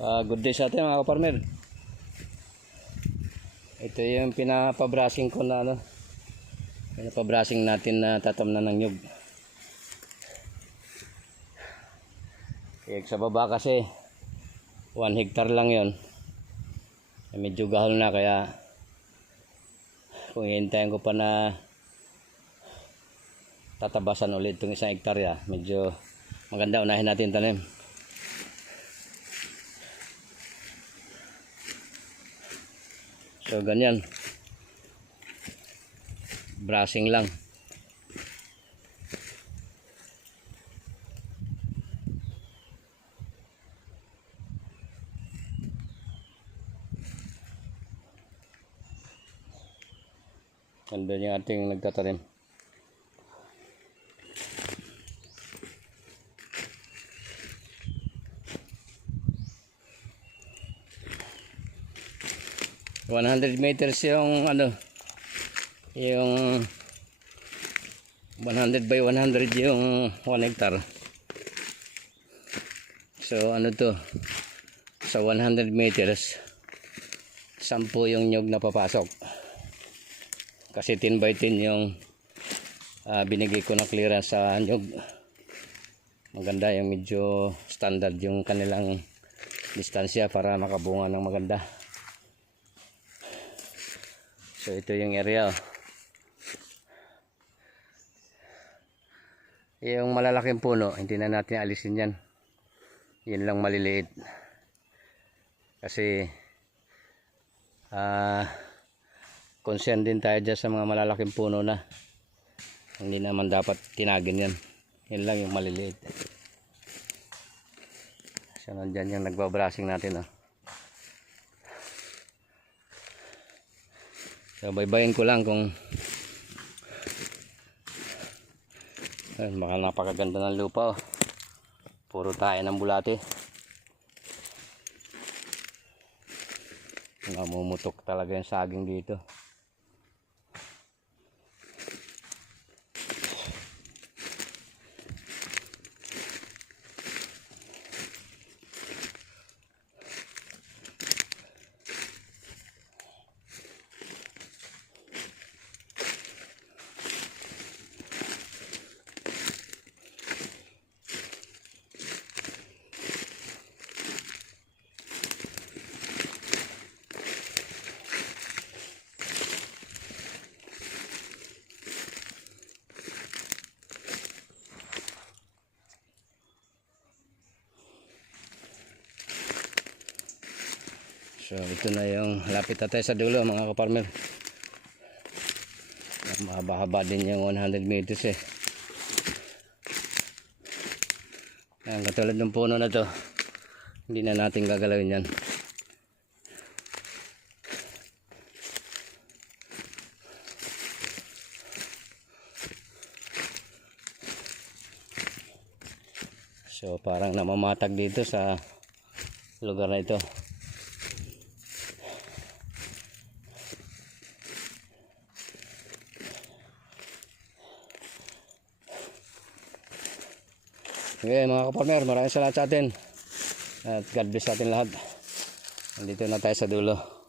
Good day sa atin mga kaparmer. Ito yung pinapabrashing ko na pinapabrashing natin na tatamnan ng nyug. Kaya sa baba kasi 1 hectare lang yon. Medyo gahol na, kaya kung hihintayin ko pa na tatabasan ulit itong 1 hektarya, medyo maganda unahin natin tanim. So ganyan, brushing lang. Ganda yung ating nagtatanim. $100 meters yung yung 100 by 100 yung 1 hectare. So to, sa 100 meters 10 yung nyug na papasok, kasi 10 by 10 yung binigay ko na clearance sa nyug. Maganda yung medyo standard yung kanilang distansya para makabunga ng maganda. So ito yung area. Yung malalaking puno, hindi na natin alisin yan. Yan lang maliliit. Kasi concern din tayo dyan sa mga malalaking puno na hindi naman dapat tinagin yan. Yan lang yung maliliit. So nandyan yung nagbabrashing natin. So baybayin ko lang kung baka napakaganda ng lupa. Puro tayo ng bulate. Namumutok talaga yung saging dito. So ito na yung lapit na tayo sa dulo mga kaparmer. Mahaba-haba din yung 100 meters Ayan, katulad ng puno na to, hindi na natin gagalawin yan. So parang namamatag dito sa lugar na ito. Okay mga kapartner, maraming salamat sa atin at God bless sa atin lahat. Nandito na tayo sa dulo.